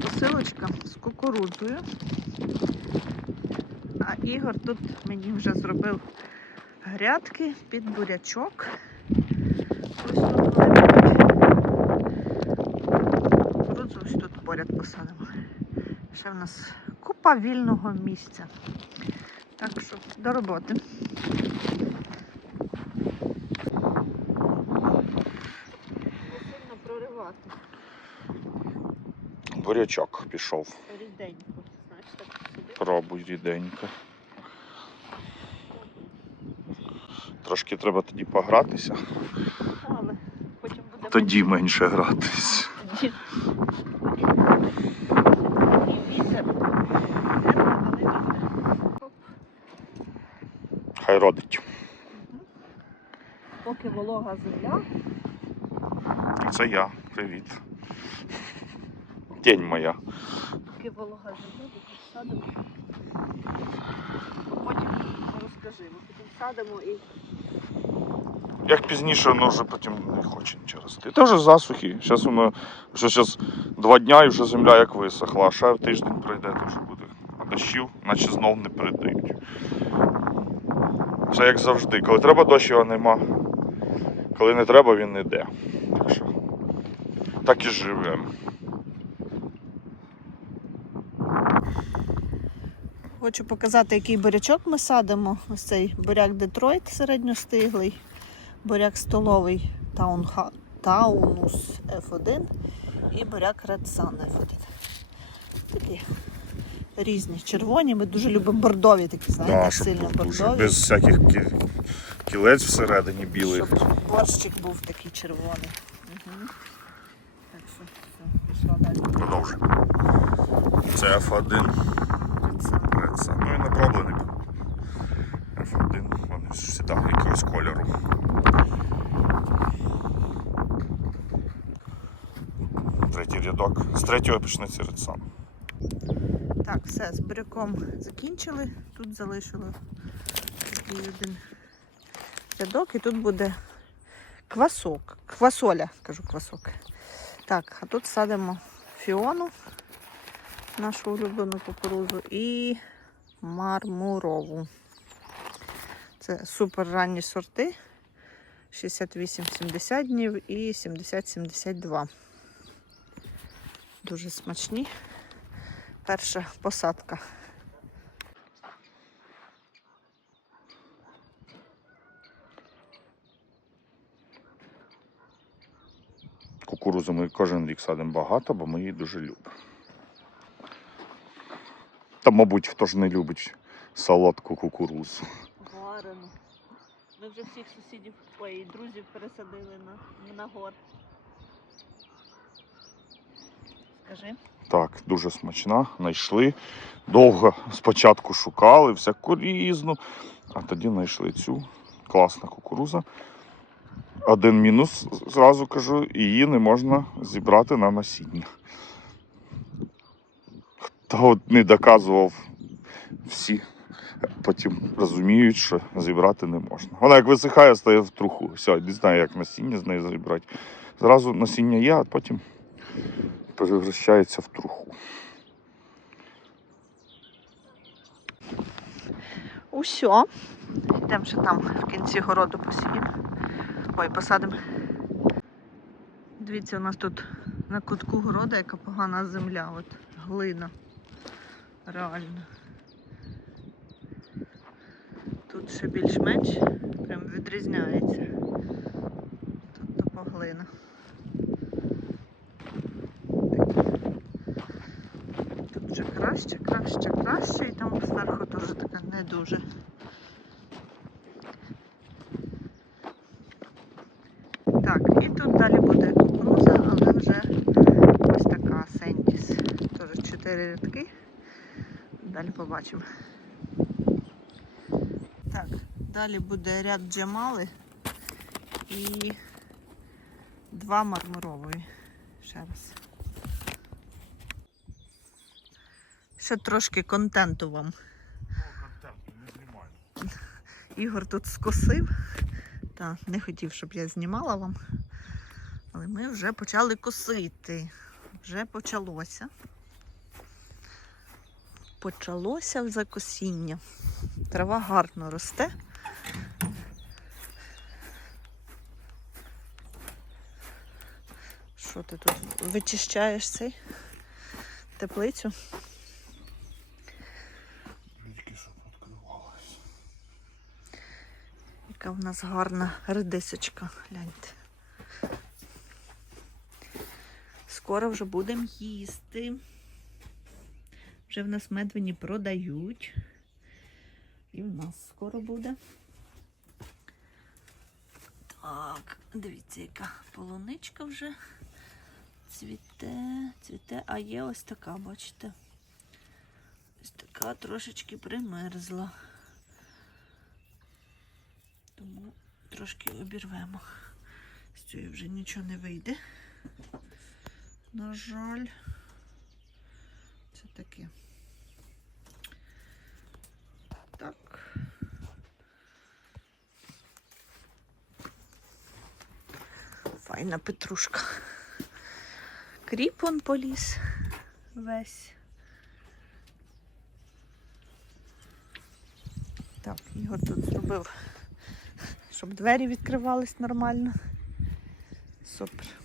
посилочка з кукурудзою. А Ігор тут мені вже зробив грядки під бурячок. Тут. Кукурудзу ось тут поряд посадимо. Ще в нас купа вільного місця. Так що до роботи. Не сильно проривати. Бурячок пішов. Ріденько. Знаєш, так. Пробуй ріденько. Трошки треба тоді погратися, Але потім буде тоді менше гратись. тоді. І вітер. Тепло, але вітер. Оп. Хай родить. Поки волога земля, Це я. Привіт. День моя. поки волога земля, поки садимо. Потім розкажи, ми потім садимо і Як пізніше, воно вже потім не хоче нічого рости. Теж засухи. Зараз воно вже зараз два дня і вже земля як висохла, а ще тиждень пройде, то вже буде а дощів, наче знов не передають. Все як завжди. Коли треба дощ, його нема. Коли не треба, він не йде. Так що так і живемо. Хочу показати, який бурячок ми садимо. Ось цей буряк Детройт середньостиглий, буряк столовий Таунха... Таунус F1 і буряк Red Sun F1. Такі різні червоні. Ми дуже любимо бордові такі, знаєте, сильно бордові. без всяких кілець всередині білих. Щоб борщик був такий червоний. Угу. Так що все, пішла далі. Продовжуй. Це F1. Це, ну і направлений. F1, вони завжди якогось кольору. Третій рядок. З третього почнеться редсан. Так, все, з буряком закінчили. Тут залишили такий один рядок, і тут буде квасок. Квасоля, кажу квасок. Так, а тут садимо фіону, нашу улюблену кукурузу, і мармурову. Це супер ранні сорти. 68-70 днів і 70-72. Дуже смачні перша посадка. Кукурузу ми кожен рік садимо багато, бо ми її дуже любимо. Та, мабуть, хто ж не любить солодку кукурузу. Варено. Ми вже всіх сусідів, ой, друзів пересадили на, на гор. Скажи. Так, дуже смачна. Знайшли. Довго спочатку шукали всяку різну, а тоді знайшли цю. Класна кукуруза. Один мінус, зразу кажу, її не можна зібрати на насіння. Хто от не доказував, всі потім розуміють, що зібрати не можна. Вона як висихає, стає в труху. Все, не знаю, як насіння з неї зібрати. Зразу насіння є, а потім перевращається в труху. Усьо. Йдемо ще там в кінці городу посіємо. Ой, посадимо. Дивіться, у нас тут на кутку городу яка погана земля, от глина. Реально. Тут ще більш-менш прям відрізняється. Тут тупо глина. Тут вже краще, краще, краще, і там зверху теж така не дуже. Так, і тут далі буде кукуруза, але вже ось така сендіс. Теж 4 рядки. Далі побачимо. Так, далі буде ряд джемали і два мармурової. Ще раз. Ще трошки контенту вам. Ігор тут скосив. Та не хотів, щоб я знімала вам. Але ми вже почали косити. Вже почалося. Почалося закосіння. Трава гарно росте. Що ти тут вичищаєш цей теплицю? Тільки щоб відкривалось. Яка в нас гарна редисочка, гляньте. Скоро вже будемо їсти. Вже в нас медвені продають. І в нас скоро буде. Так, дивіться, яка полуничка вже цвіте, цвіте, а є ось така, бачите? Ось така трошечки примерзла. Тому трошки обірвемо. З цієї вже нічого не вийде. На жаль, це таке. Файна петрушка. Кріп он поліз весь. Так, Ігор тут зробив щоб двері відкривались нормально. Супер.